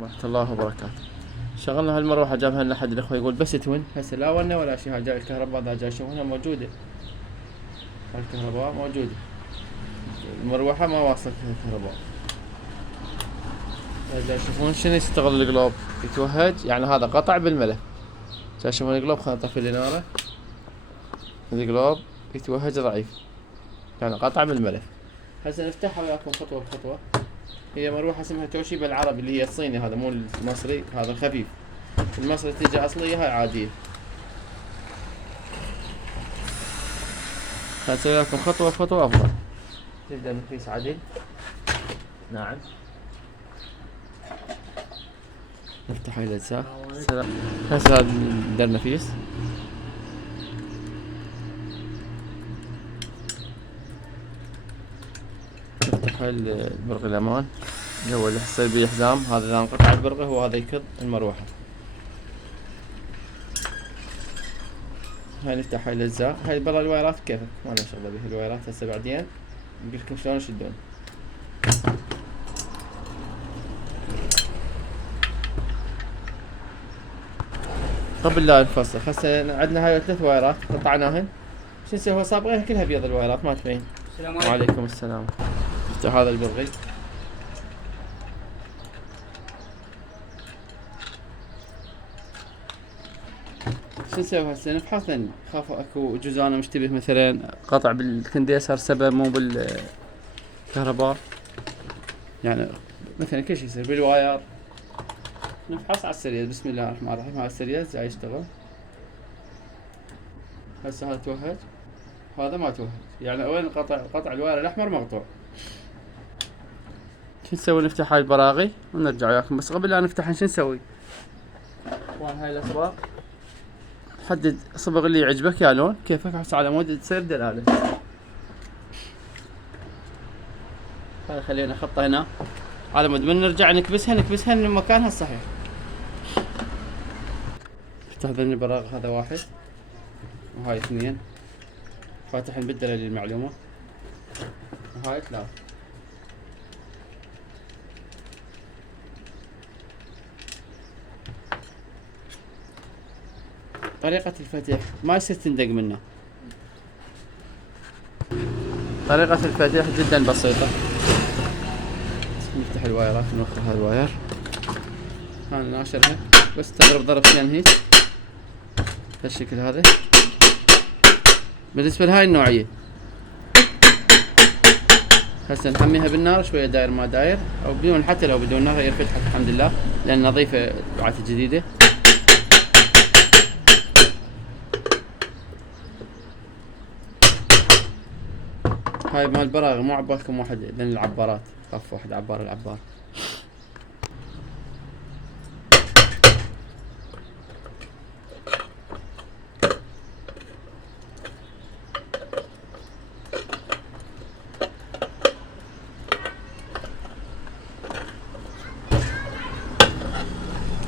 ورحمة الله وبركاته. شغلنا هالمروحة جابها لنا أحد الأخوة يقول بس تون، هسه لا ولنا ولا شي، ها جاي الكهرباء ذا جاي شغلها موجودة، الكهرباء موجودة، المروحة ما واصلت الكهرباء. جاي يشوفون شنو يشتغل القلوب يتوهج، يعني هذا قطع بالملف. جاي يشوفون القلوب، خلنا نطفي الإنارة. القلوب يتوهج ضعيف، يعني قطع بالملف. هسه نفتحها وياكم خطوة بخطوة. هي مروحة اسمها توشيبا العربي اللي هي الصيني، هذا مو المصري، هذا الخفيف. المصري تيجي أصلية، هاي عادية. فنسوي لكم خطوة بخطوة أفضل. نبدأ نقيس عدل. نعم. نفتح هاي الأجزاء. هسه هذا ندير نفيس. نفتح هاي البرغي الأمان اللي هو اللي يصير بيه حزام، هذا إذا انقطع البرغي هو هذا يكض المروحة. هاي نفتح هاي الأجزاء، هاي برا الوايرات كيفك، ما لنا شغلة بها الوايرات، هسه بعدين نقول لكم شلون يشدون. قبل لا نفصل، هسه عندنا هاي 3 وايرات قطعناهن. شو نسوي، هو صابغينها كلها بيض الوايرات ما تبين. السلام عليكم. وعليكم السلام. نفتح هذا البرغي. شو نسوي هسه، نفحص لان خاف اكو جزء انا مشتبه، مثلا قطع بالكنديسر سبب مو بالكهرباء، يعني مثلا كل شيء يصير بالواير. نفحص على السريع، بسم الله الرحمن الرحيم. على السريع جاي يشتغل. هسه هذا توهج، هذا ما توهج، يعني وين قطع الواير الاحمر مقطوع. شو نسوي، نفتح هاي البراغي ونرجع وياكم. بس قبل لا نفتحها شو نسوي، اخوان هاي الاصباغ حدد الصبغ اللي يعجبك يا لون كيفك، حس على مود تصير دلالة. هاي خلينا خطة هنا على مود من نرجع نكبسها من مكانها الصحيح. افتح ذني البراغ، هذا 1 وهاي 2، فاتح نبدله للمعلومة، وهاي 3. طريقة الفتح ما يصير تندق منه. طريقة الفتح جدا بسيطة. نفتح الوايرات، نوخر هذا الواير، ها ناشرها، بس تضرب ضربتين هيك بالشكل هذا. بالنسبة لهاي النوعية هسه نحميها بالنار شوية، داير ما داير او بدون، حتى لو بدون نار هي فتحت الحمد لله لان نظيفة بعد جديدة. هاي مال البراغي، مو عبالكم واحد لان العبارات، خاف واحد عبار العبار.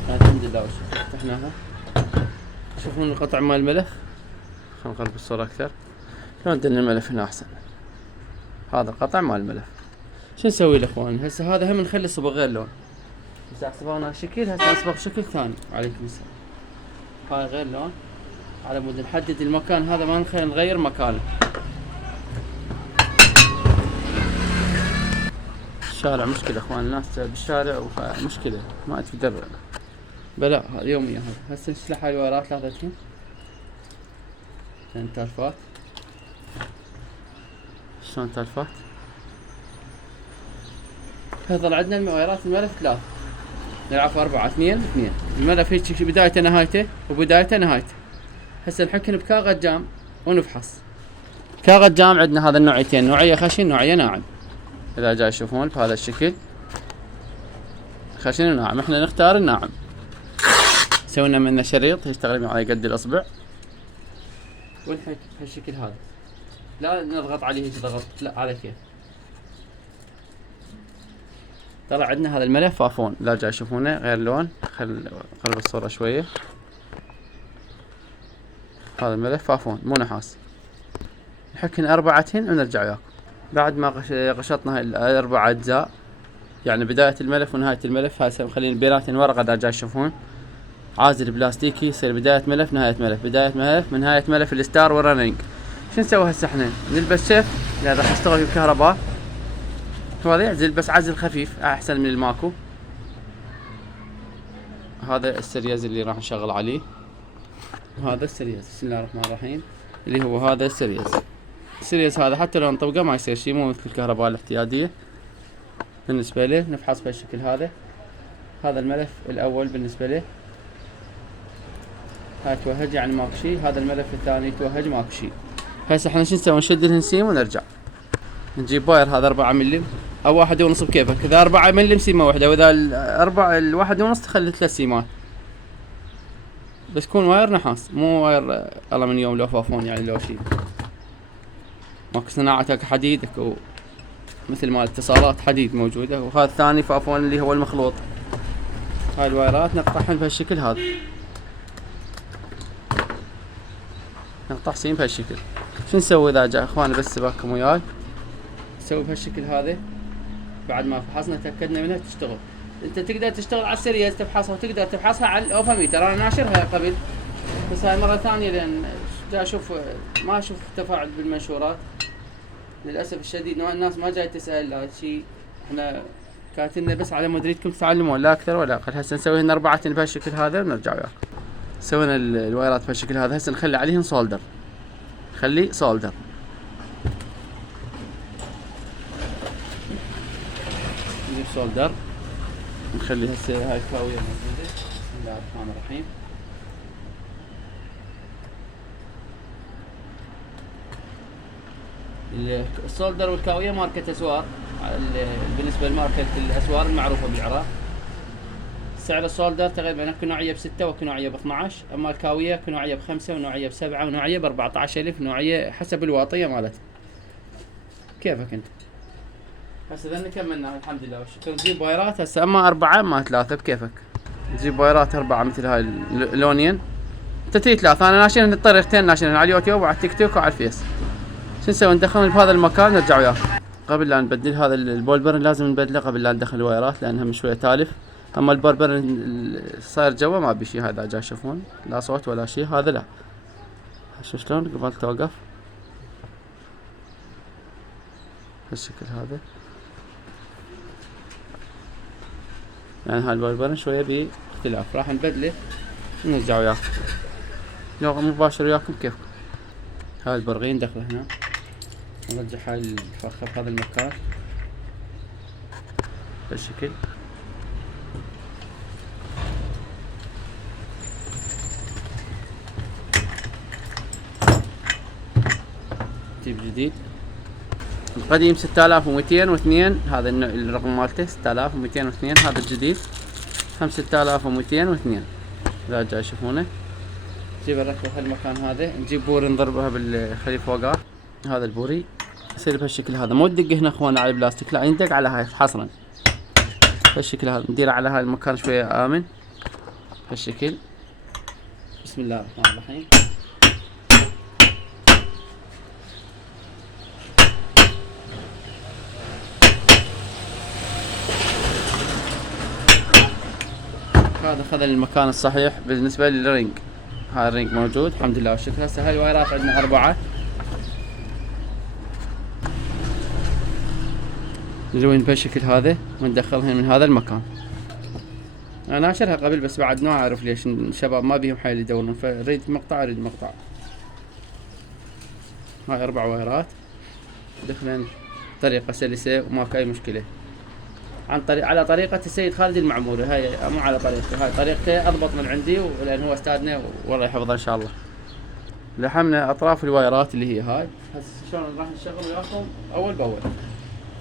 الحمد لله فتحناها. تشوفون القطع مال الملف، خلينا نقرب الصورة اكثر. شلون دلنا الملف هنا احسن. هذا القطع مال الملف. شو نسوي الاخوان، هسه هذا هم نخلي صبغ غير لون. هسه صبغنا شكل، هسه نصبغ شكل ثاني. عليكم السلام. هاي غير لون على مود نحدد المكان هذا، ما نغير مكانه. الشارع مشكلة اخوان، الناس بالشارع مشكلة ما تقدر بلا يوميا. هذا هسه نسلح هاي الوايرات ثلاثتهم، تلفات. شلون تلفات؟ هذا عندنا الوايرات الملف 3، العفو 4، 2 الملف هيك بدايته نهايته وبدايته نهايته. هسه نحكن بكاغذ جام ونفحص. كاغذ جام عندنا هذا النوعيتين، نوعية خشن نوعية ناعم. اذا جاي تشوفون بهذا الشكل خشن وناعم، احنا نختار الناعم. سوينا منه شريط يشتغل على قد الاصبع، ونحك بهالشكل هذا، لا نضغط عليه هيك ضغط، لا على كيف. طلع عندنا هذا الملف فافون، لا جاي تشوفونه غير لون. خل قرب الصورة شوية. هذا الملف فافون مو نحاس. نحكن 4 ونرجع وياكم. بعد ما قشطنا هاي ال4 اجزاء يعني بداية الملف ونهاية الملف. هسه مخلين بيناتن ورقة دا جاي تشوفون، عازل بلاستيكي يصير بداية ملف نهاية ملف، بداية ملف من نهاية ملف الستار والرننج. شو نسوي هسه احنا؟ نلبس سيف لان راح نشتغل بالكهرباء. هذا يعزل بس عزل خفيف احسن من الماكو. هذا السريز اللي راح نشغل عليه، وهذا السريز. بسم الله الرحمن الرحيم. اللي هو هذا السريز. السريز هذا حتى لو نطبقه ما يصير شيء، مو مثل الكهرباء الاعتيادية. بالنسبة له نفحص بهالشكل هذا. هذا الملف الأول بالنسبة له هاي توهج يعني ماكو شيء، هذا الملف الثاني توهج ماكو شيء. هسه احنا شو نسوي؟ نشد الهنسيم ونرجع. نجيب واير هذا 4 ملم او 1.5 بكيفك، اذا 4 ملم سيمة واحدة، واذا الواحد ونص تخلي 3 سيمات، بس يكون واير نحاس مو واير ألمنيوم لو فافون يعني لو شيء. ماكو صناعتك حديد، اكو مثل مال الاتصالات حديد موجودة، وهذا الثاني فافون اللي هو المخلوط. هاي الوايرات نقطعهن بهالشكل هذا، نقطع سيم بهالشكل. شو نسوي اذا جاء اخواني بس باكم وياي؟ نسوي بهالشكل هذا. بعد ما فحصنا تاكدنا منها تشتغل. انت تقدر تشتغل على السريز تفحصها، وتقدر تفحصها على الاوفاميتر. انا ناشرها قبل بس هاي مرة ثانية لان دا اشوف ما اشوف تفاعل بالمنشورات للاسف الشديد. نوع الناس ما جاي تسال هذا الشيء، احنا كاتلنا بس على مود اريدكم تتعلمون لا اكثر ولا اقل. هسه نسويهن 4 بهالشكل هذا ونرجع وياكم. سوينا الوايرات بهالشكل هذا. هسه نخلي عليهن سولدر، خلي سولدر. نجيب سولدر نخلي هسه هاي الكاوية موجودة. بسم الله الرحمن الرحيم. السولدر والكاوية ماركة اسوار، بالنسبة لماركة الاسوار المعروفة بالعراق. سعر السولدر تقريبا اكو نوعية ب6 واكو نوعية ب12، اما الكاوية اكو نوعية ب5 ونوعية ب7 ونوعية ب14000، نوعية حسب الواطية مالتها. كيفك انت؟ هسه ذن كملنا الحمد لله والشكر. نجيب وايرات هسه اما 4 اما 3 بكيفك. نجيب وايرات 4 مثل هاي اللونين. انت تريد 3، انا ناشرهن الطريقتين، ناشرهن على اليوتيوب وعلى التيك توك وعلى الفيس. شو نسوي؟ ندخلهم بهذا المكان نرجع وياه. قبل لا نبدل هذا البول بيرن لازم نبدله قبل لا ندخل الوايرات لانها من شويه تالف. اما البول بيرن صاير جوا ما بشي، هذا جاي تشوفون لا صوت ولا شيء، هذا لا. شوف شلون قبل توقف بالشكل هذا. يعني هاي البول بيرن شويه بيه اختلاف، راح نبدله ونرجع وياه. لو مباشر وياكم كيفكم. هاي البرغي ندخله هنا، نرجع هاي الفخة بهذا المكان بالشكل. جيب جديد. القديم 6202 هذا الرقم مالته 6202، هذا الجديد 5202 اذا جاي تشوفونه. نجيب نركبه هالمكان هذا، نجيب بوري نضربها بالخلي فوقها. هذا البوري يصير بهالشكل هذا، مو تدق هنا اخوانا على البلاستيك، لا يندق على هاي حصرا بهالشكل هذا. نديره على هاي المكان شويه امن بهالشكل. بسم الله الرحمن الرحيم. هذا خذ المكان الصحيح بالنسبه للرينج. هاي الرينج موجود الحمد لله والشكر. هسه هاي الوايرات عندنا 4 نلوين بهالشكل هذا وندخلهن من هذا المكان. انا ناشرها قبل بس بعد ما اعرف ليش الشباب ما بيهم حيل يدورون، فاريد مقطع اريد مقطع. هاي 4 وايرات دخلن بطريقة سلسة وماكو اي مشكلة. على طريقة السيد خالد المعموري، هاي مو على طريقتي، هاي طريقته اضبط من عندي ولان هو استاذنا والله يحفظه ان شاء الله. لحمنا اطراف الوايرات اللي هي هاي. هسه شلون راح نشغل وياكم اول باول.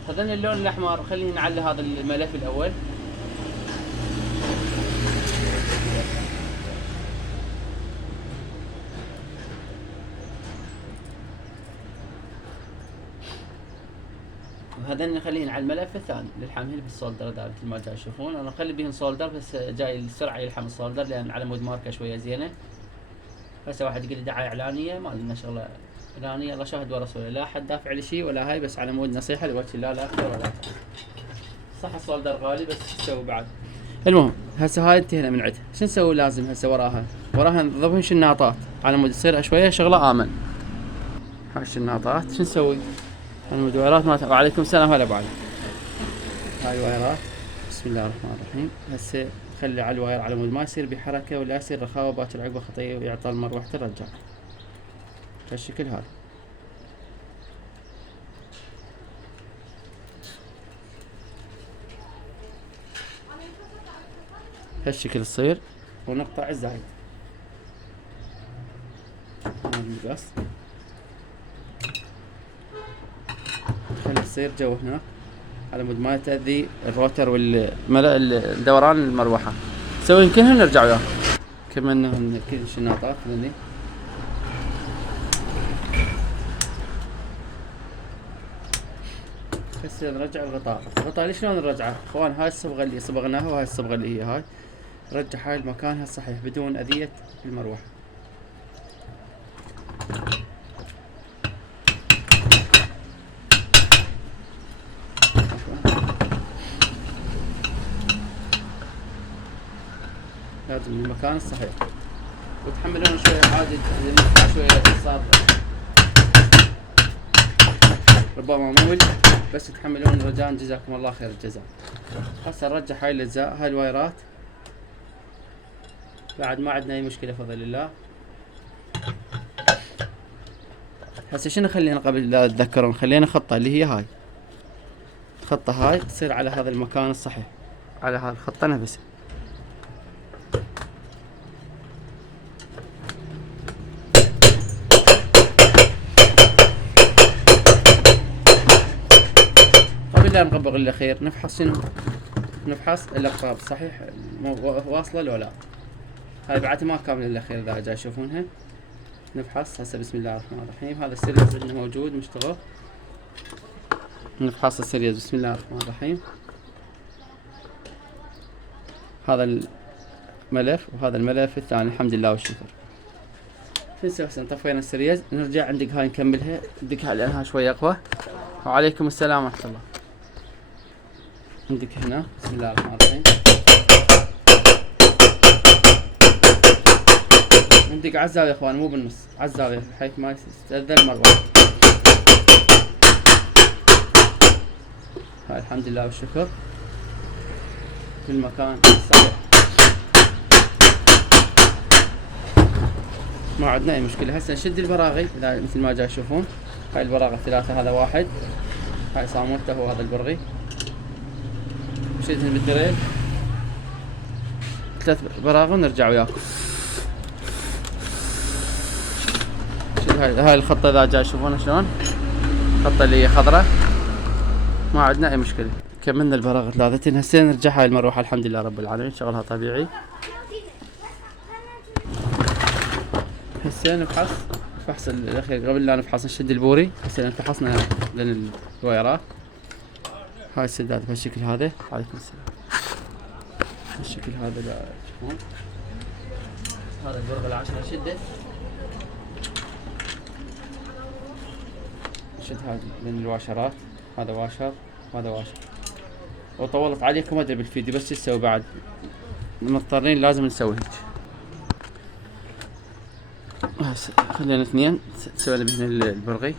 خذنا اللون الاحمر، خلينا نعلي هذا الملف الاول. وهذا نخليهن على الملف الثاني للحمل بالسولدر. مثل ما جاي تشوفون انا مخلي بيهن سولدر بس جاي السرعه يلحم السولدر لان على مود ماركه شويه زينه. هسه واحد يقول لي دعايه اعلانيه، ما لنا شغله اعلانيه، الله شاهد ورسوله، لا حد دافع لي شيء ولا هاي، بس على مود نصيحه لوجه الله لا اكثر ولا اقل. صح السؤال ده غالي بس شو نسوي بعد؟ المهم هسه هاي انتهينا من عندها، شو نسوي لازم هسه وراها نضبهم شناطات على مود تصير شويه شغله امن. هاي الشناطات شو نسوي؟ الوايرات ما وعليكم السلام هلا بعد. هاي الوايرات بسم الله الرحمن الرحيم. هسه خلي على الواير على مود ما يصير بحركه ولا يصير رخاوه باكر عقبه خطيه ويعطل مروحه الرجال. بهالشكل هذا. هالشكل تصير ونقطع الزايد. المقص خلي تصير جو هناك على مود ما تأذي الروتر والملأ الدوران المروحة. نسوي يمكنها نرجع وياه. كملنا كل الشناطات هذني. هسه نرجع الغطاء ليش شلون نرجعه؟ اخوان هاي الصبغة اللي صبغناها وهاي الصبغة اللي هي هاي. نرجع هاي لمكانها الصحيح بدون أذية المروحة. لازم المكان الصحيح وتحملون شوية عادي شوية صار ربما مول بس تحملون رجاء جزاكم الله خير الجزاء. هسه نرجع هاي الاجزاء هاي الوايرات بعد ما عندنا اي مشكلة بفضل الله. هسه شنو خلينا قبل لا تتذكرون خلينا خطة اللي هي هاي الخطة هاي تصير على هذا المكان الصحيح على هاي الخطة نفسها. قبل لا نقبغ الاخير نفحص شنو؟ نفحص الاقطاب صحيح واصلة لو لا. هاي بعد ما كامل الاخير اذا جاي تشوفونها. نفحص هسه بسم الله الرحمن الرحيم. هذا السيريز عندنا موجود مشتغل. نفحص السيريز بسم الله الرحمن الرحيم. هذا الملف وهذا الملف الثاني الحمد لله والشكر. شو نسوي هسه؟ طفينا السيريز نرجع عندك هاي نكملها عندك هاي لانها شوية اقوى. وعليكم السلام ورحمة الله. عندك هنا بسم الله الرحمن الرحيم. عندك على الزاوية يا اخوان مو بالنص على الزاوية بحيث ما يستأذن المروحة. هاي الحمد لله والشكر في المكان الصحيح. ما عندنا اي مشكلة. هسه نشد البراغي اذا مثل ما جاي تشوفون. هاي البراغي ثلاثة هذا واحد. هاي صامولته هو هذا البرغي. نشدهن بالدريل 3 براغي ونرجع وياكم. هاي الخطة اذا جاي تشوفونها شلون الخطة اللي هي خضراء ما عندنا اي مشكلة. كملنا البراغي 3. هسه نرجع هاي المروحة الحمد لله رب العالمين شغلها طبيعي. هسه نفحص الفحص الاخير قبل لا نفحص نشد البوري. هسه فحصنا لان الوايرات هاي السداد بهالشكل هذا. عليكم السلام. بالشكل هذا لا تشوفون هذا البرغ العشرة شده نشد هذه من الواشرات. هذا واشر وهذا واشر. وطولت عليكم ما ادري بالفيديو بس تسوي بعد مضطرين لازم نسوي هيك. هسه خلينا 2 سوينا بهنا البرغي.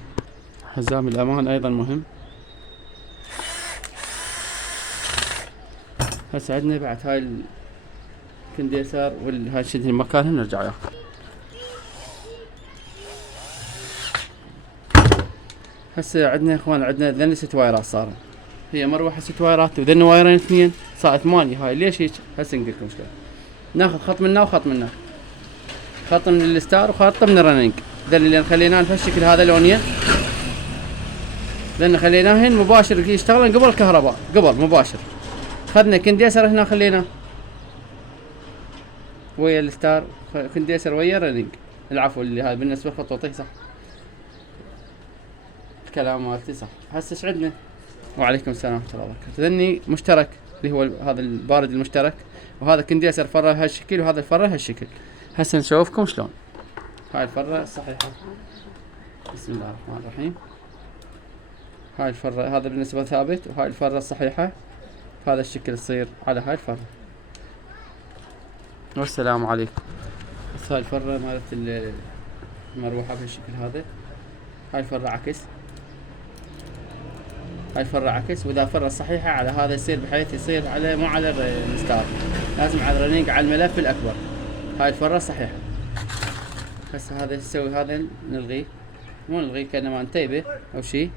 حزام الامان ايضا مهم. هسه عندنا بعد هاي الكنديسر والهاي شد مكانها نرجع وياه. هسه عندنا يا اخوان عندنا ذني 6 وايرات صاروا. هي مروحة 6 وايرات وذني وايرين 2 صار 8. هاي ليش هيك؟ هسه نقول لكم شلون. ناخذ خط منا وخط منا. خط من الستار وخط من الرننج. ذل اللي خليناه بهالشكل هذا لونين. لان خليناهن مباشر يشتغلن قبل الكهرباء قبل مباشر. خذنا كنديسر هنا خلينا ويا الستار كنديسر ويا الرننج. العفو اللي هذا بالنسبة لخطوطي صح. الكلام مالتي صح. هسه ايش عندنا؟ وعليكم السلام ورحمة الله وبركاته. ذني مشترك اللي هو هذا البارد المشترك وهذا كنديسر فرة بهالشكل وهذا الفرة بهالشكل. هسه نشوفكم شلون. هاي الفرة الصحيحة. بسم الله الرحمن الرحيم. هاي الفرة هذا بالنسبة ثابت وهاي الفرة الصحيحة بهذا الشكل تصير على هاي الفرة. والسلام عليكم. بس هاي الفرة مالت المروحة بالشكل هذا. هاي الفرة عكس، هاي الفرة عكس، واذا فرة صحيحة على هذا يصير بحيث يصير على مو على الستار، لازم على الرنينج على الملف الاكبر. هاي الفرة صحيحة. هسه هذا نسوي، هذا نلغيه، مو نلغيه كأنما نتيبه او شي.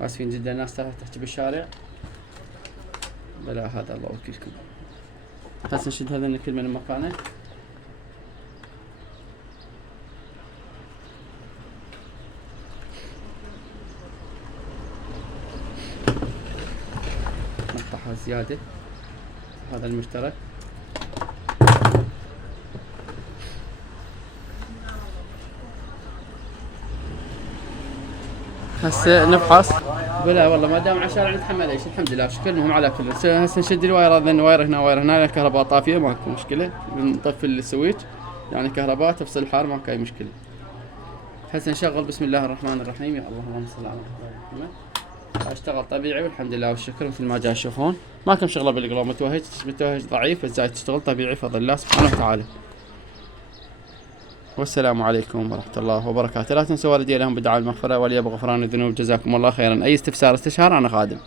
اسفين جدا الناس تحكي بالشارع. بلا هذا الله وكيلكم. هسه نشد هذا النكل من مكانه. نقطعها زيادة، هذا المشترك. هسه نفحص. بلا والله ما دام على الشارع نتحمل ايش، الحمد لله شكل المهم على كل. هسه نشد الواير، هذا واير هنا واير هنا، الكهرباء طافيه ماكو مشكله، بنطفي السويتش يعني كهرباء تفصل الحار ماكو اي مشكله. هسه نشغل بسم الله الرحمن الرحيم. يا الله اللهم صل على محمد. اشتغل طبيعي والحمد لله والشكر مثل ما جاي تشوفون، ماكو مشغله بالقلوب، متوهج ضعيف، بس جاي تشتغل طبيعي بفضل الله سبحانه وتعالى. والسلام عليكم ورحمة الله وبركاته. لا تنسوا والدي لهم بدعاء المغفرة وليبغى غفران الذنوب. جزاكم الله خيرا. أي استفسار استشار أنا خادم.